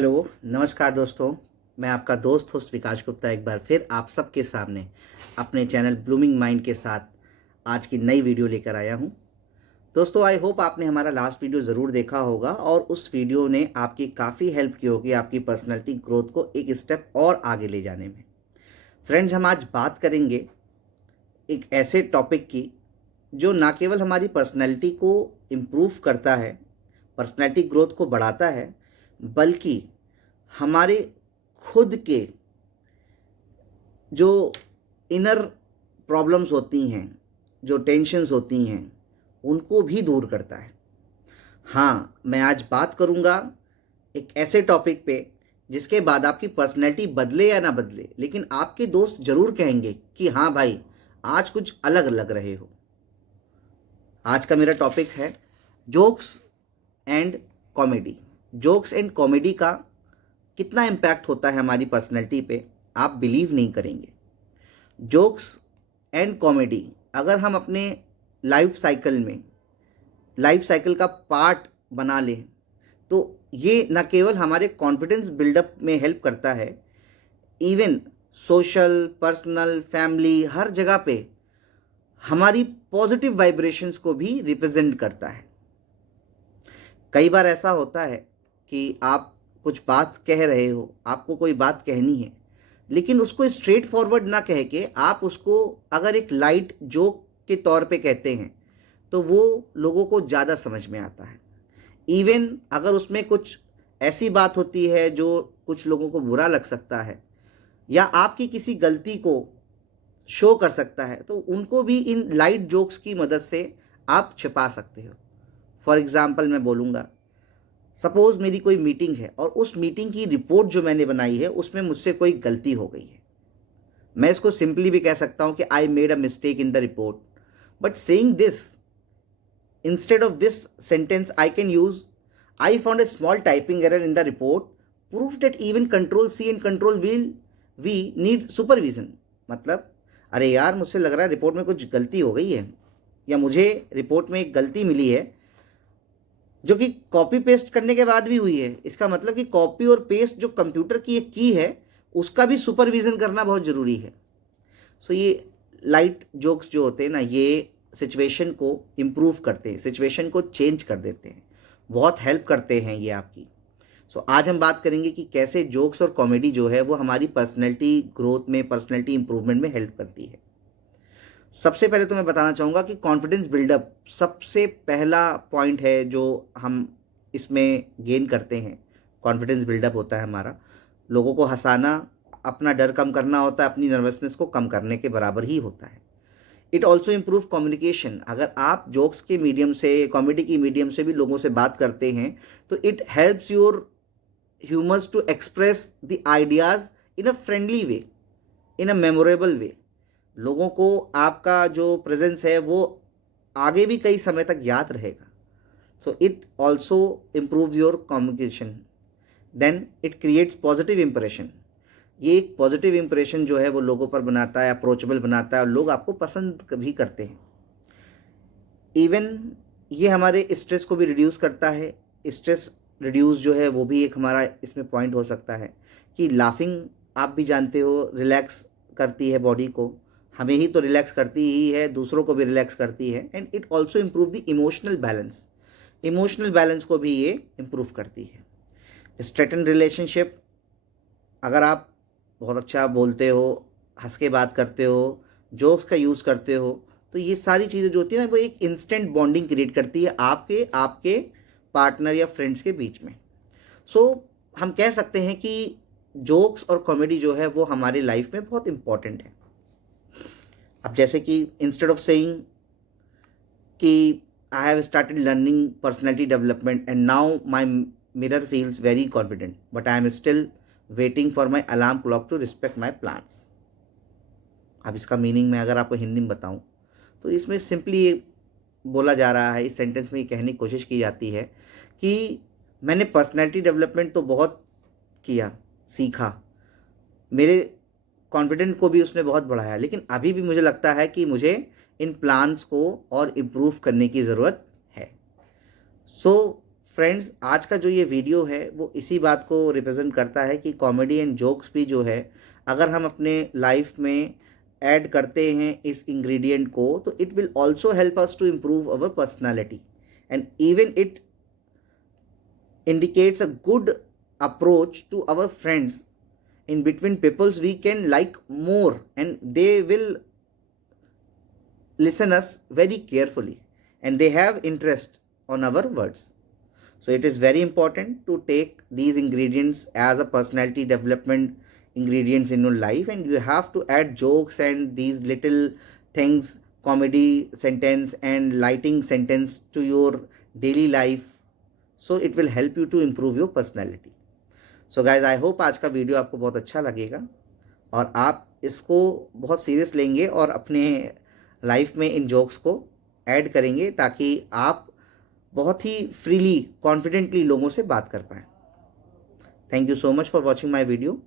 Hello, नमस्कार दोस्तों। मैं आपका दोस्त होस्ट विकास गुप्ता एक बार फिर आप सबके सामने अपने चैनल ब्लूमिंग माइंड के साथ आज की नई वीडियो लेकर आया हूं। दोस्तों, आई होप आपने हमारा लास्ट वीडियो ज़रूर देखा होगा और उस वीडियो ने आपकी काफ़ी हेल्प की होगी आपकी पर्सनैलिटी ग्रोथ को एक स्टेप और आगे ले जाने में। फ्रेंड्स, हम आज बात करेंगे एक ऐसे टॉपिक की जो ना केवल हमारी पर्सनैलिटी को इम्प्रूव करता है, पर्सनैलिटी ग्रोथ को बढ़ाता है, बल्कि हमारे खुद के जो इनर प्रॉब्लम्स होती हैं, जो टेंशन्स होती हैं, उनको भी दूर करता है। हाँ, मैं आज बात करूँगा एक ऐसे टॉपिक पे जिसके बाद आपकी पर्सनैलिटी बदले या ना बदले, लेकिन आपके दोस्त ज़रूर कहेंगे कि हाँ भाई, आज कुछ अलग लग रहे हो। आज का मेरा टॉपिक है jokes and comedy. Jokes and comedy का कितना इम्पैक्ट होता है हमारी पर्सनैलिटी पे, आप बिलीव नहीं करेंगे। जोक्स एंड कॉमेडी अगर हम अपने लाइफ साइकिल का पार्ट बना लें तो ये न केवल हमारे कॉन्फिडेंस बिल्डअप में हेल्प करता है, इवन सोशल, पर्सनल, फैमिली, हर जगह पे हमारी पॉजिटिव वाइब्रेशंस को भी रिप्रेजेंट करता है। कई बार ऐसा होता है कि आप कुछ बात कह रहे हो, आपको कोई बात कहनी है, लेकिन उसको स्ट्रेट फॉरवर्ड ना कह के आप उसको अगर एक लाइट जोक के तौर पे कहते हैं तो वो लोगों को ज़्यादा समझ में आता है। इवन अगर उसमें कुछ ऐसी बात होती है जो कुछ लोगों को बुरा लग सकता है या आपकी किसी गलती को शो कर सकता है, तो उनको भी इन लाइट जोक्स की मदद से आप छिपा सकते हो। फॉर एग्ज़ाम्पल मैं बोलूँगा, सपोज़ मेरी कोई मीटिंग है और उस मीटिंग की रिपोर्ट जो मैंने बनाई है उसमें मुझसे कोई गलती हो गई है। मैं इसको सिंपली भी कह सकता हूँ कि I made a mistake in the report, but saying this, instead of this sentence I can use, I found a small typing error in the report, proof that even control C and control V need supervision। मतलब, अरे यार, मुझसे लग रहा है report में कुछ गलती हो गई है, या मुझे रिपोर्ट में एक गलती मिली है जो कि कॉपी पेस्ट करने के बाद भी हुई है। इसका मतलब कि कॉपी और पेस्ट जो कंप्यूटर की एक की है उसका भी सुपरविजन करना बहुत ज़रूरी है। सो ये लाइट जोक्स जो होते हैं ना, ये सिचुएशन को इम्प्रूव करते हैं, सिचुएशन को चेंज कर देते हैं, बहुत हेल्प करते हैं ये आपकी। सो आज हम बात करेंगे कि कैसे जोक्स और कॉमेडी जो है वो हमारी पर्सनैलिटी ग्रोथ में, पर्सनैलिटी इंप्रूवमेंट में हेल्प करती है। सबसे पहले तो मैं बताना चाहूँगा कि कॉन्फिडेंस बिल्डअप सबसे पहला पॉइंट है जो हम इसमें गेन करते हैं। कॉन्फिडेंस बिल्डअप होता है हमारा, लोगों को हंसाना, अपना डर कम करना होता है, अपनी नर्वसनेस को कम करने के बराबर ही होता है। It also improve communication. अगर आप जोक्स के मीडियम से, कॉमेडी की मीडियम से भी लोगों से बात करते हैं तो it helps your humours to express the ideas in a friendly way, in a memorable way. लोगों को आपका जो प्रेजेंस है वो आगे भी कई समय तक याद रहेगा। So it also improves your communication. Then it creates positive impression. ये एक पॉजिटिव इंप्रेशन जो है वो लोगों पर बनाता है, अप्रोचेबल बनाता है और लोग आपको पसंद भी करते हैं। इवन ये हमारे स्ट्रेस को भी रिड्यूस करता है। स्ट्रेस रिड्यूस जो है वो भी एक हमारा इसमें पॉइंट हो सकता है कि लाफिंग, आप भी जानते हो, रिलैक्स करती है बॉडी को। हमें ही तो रिलैक्स करती ही है, दूसरों को भी रिलैक्स करती है। And it also improve the emotional balance. Emotional balance को भी ये इम्प्रूव करती है। स्ट्रेटन रिलेशनशिप, अगर आप बहुत अच्छा बोलते हो, हंस के बात करते हो, जोक्स का यूज़ करते हो, तो ये सारी चीज़ें जो होती है ना वो एक इंस्टेंट बॉन्डिंग क्रिएट करती है आपके आपके पार्टनर या फ्रेंड्स के बीच में। सो हम कह सकते हैं कि जोक्स और कॉमेडी जो है वो हमारे लाइफ में बहुत इंपॉर्टेंट है। अब जैसे कि इंस्टेड ऑफ सेइंग कि I have started learning personality development and now my mirror feels very confident but I am still waiting for my alarm clock to respect my plans. अब इसका meaning मैं अगर आपको हिंदी में बताऊं तो इसमें सिंपली ये बोला जा रहा है, इस सेंटेंस में ये कहने की कोशिश की जाती है कि मैंने पर्सनैलिटी डेवलपमेंट तो बहुत किया, सीखा, मेरे कॉन्फिडेंट को भी उसने बहुत बढ़ाया, लेकिन अभी भी मुझे लगता है कि मुझे इन प्लान्स को और इम्प्रूव करने की ज़रूरत है। सो फ्रेंड्स, आज का जो ये वीडियो है वो इसी बात को रिप्रेजेंट करता है कि कॉमेडी एंड जोक्स भी जो है, अगर हम अपने लाइफ में ऐड करते हैं इस इंग्रेडिएंट को, तो it will also help us to improve our personality and even it indicates a good approach to our friends. In between peoples we can like more and they will listen us very carefully and they have interest on our words. So it is very important to take these ingredients as a personality development ingredients in your life, and you have to add jokes and these little things, comedy sentence and lighting sentence to your daily life, so it will help you to improve your personality. So guys, I hope आज का video आपको बहुत अच्छा लगेगा और आप इसको बहुत सीरियस लेंगे और अपने लाइफ में इन जोक्स को ऐड करेंगे ताकि आप बहुत ही फ्रीली कॉन्फिडेंटली लोगों से बात कर पाएँ. Thank you so much for watching my video.